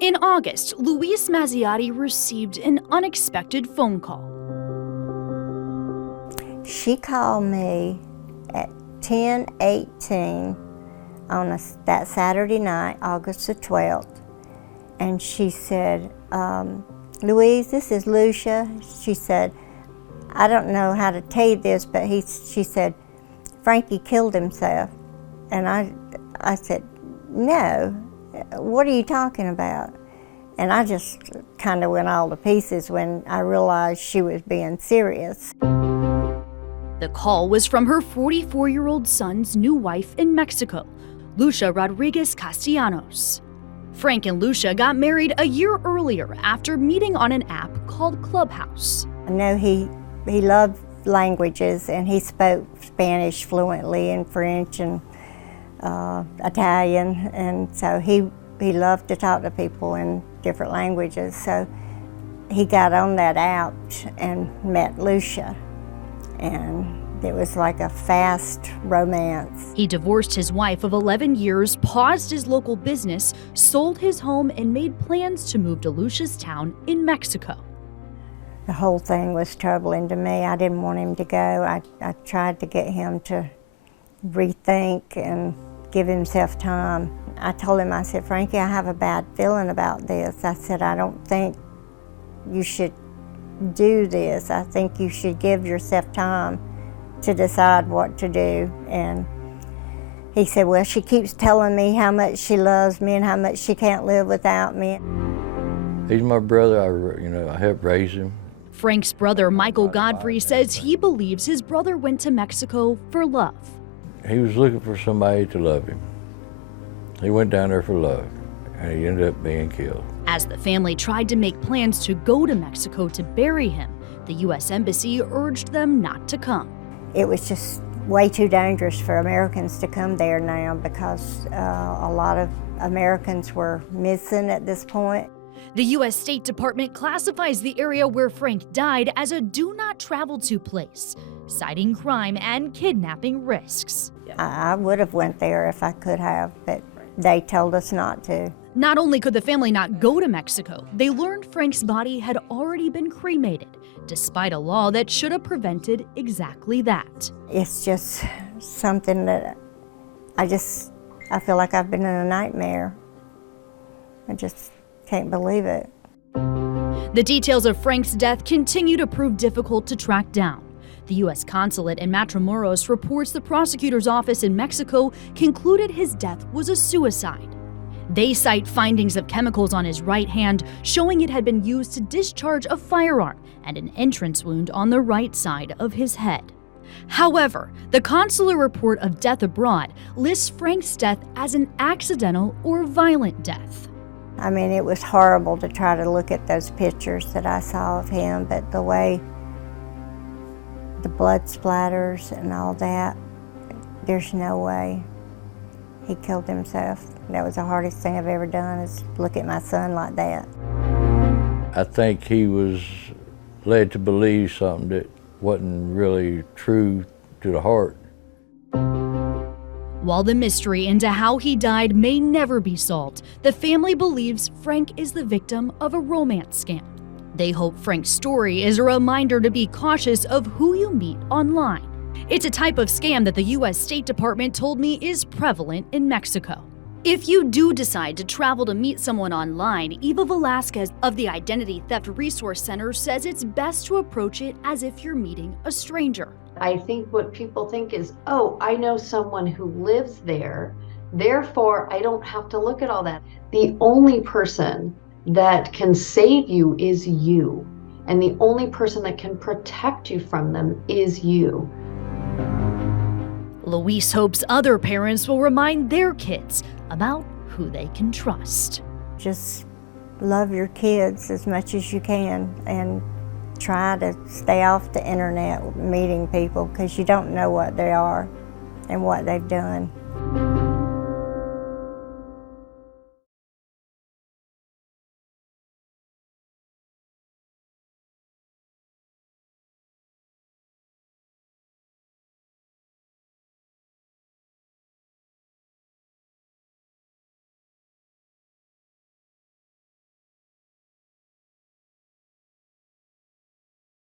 In August, Luis Mazziotti received an unexpected phone call. She called me at 10:18 on that Saturday night, August the 12th, and she said, Louise, this is Lucia. She said, I don't know how to tell you this, but she said, Frankie killed himself. And I said, no, what are you talking about? And I just kind of went all to pieces when I realized she was being serious. The call was from her 44-year-old son's new wife in Mexico, Lucia Rodriguez Castellanos. Frank and Lucia got married a year earlier after meeting on an app called Clubhouse. I know he loved languages, and he spoke Spanish fluently and French and Italian, and so he loved to talk to people in different languages. So he got on that app and met Lucia, and it was like a fast romance. He divorced his wife of 11 years, paused his local business, sold his home, and made plans to move to Lucia's town in Mexico. The whole thing was troubling to me. I didn't want him to go. I tried to get him to rethink and give himself time. I told him, I said, Frankie, I have a bad feeling about this. I said, I don't think you should do this. I think you should give yourself time to decide what to do. And he said, well, she keeps telling me how much she loves me and how much she can't live without me. He's my brother. I helped raise him. Frank's brother, Michael Godfrey, says he believes his brother went to Mexico for love. He was looking for somebody to love him. He went down there for love, and he ended up being killed. As the family tried to make plans to go to Mexico to bury him, the U.S. Embassy urged them not to come. It was just way too dangerous for Americans to come there now because a lot of Americans were missing at this point. The U.S. State Department classifies the area where Frank died as a do-not-travel-to place, citing crime and kidnapping risks. I would have went there if I could have, but they told us not to. Not only could the family not go to Mexico, they learned Frank's body had already been cremated, despite a law that should have prevented exactly that. It's just something that I feel like I've been in a nightmare. I just can't believe it. The details of Frank's death continue to prove difficult to track down. The U.S. consulate in Matamoros reports the prosecutor's office in Mexico concluded his death was a suicide. They cite findings of chemicals on his right hand showing it had been used to discharge a firearm and an entrance wound on the right side of his head. However, the consular report of death abroad lists Frank's death as an accidental or violent death. I mean, it was horrible to try to look at those pictures that I saw of him, but the way the blood splatters and all that, there's no way he killed himself. That was the hardest thing I've ever done, is look at my son like that. I think he was led to believe something that wasn't really true to the heart. While the mystery into how he died may never be solved, the family believes Frank is the victim of a romance scam. They hope Frank's story is a reminder to be cautious of who you meet online. It's a type of scam that the U.S. State Department told me is prevalent in Mexico. If you do decide to travel to meet someone online, Eva Velasquez of the Identity Theft Resource Center says it's best to approach it as if you're meeting a stranger. I think what people think is, oh, I know someone who lives there, therefore I don't have to look at all that. The only person that can save you is you, and the only person that can protect you from them is you. Luis hopes other parents will remind their kids about who they can trust. Just love your kids as much as you can and try to stay off the internet meeting people, because you don't know what they are and what they've done.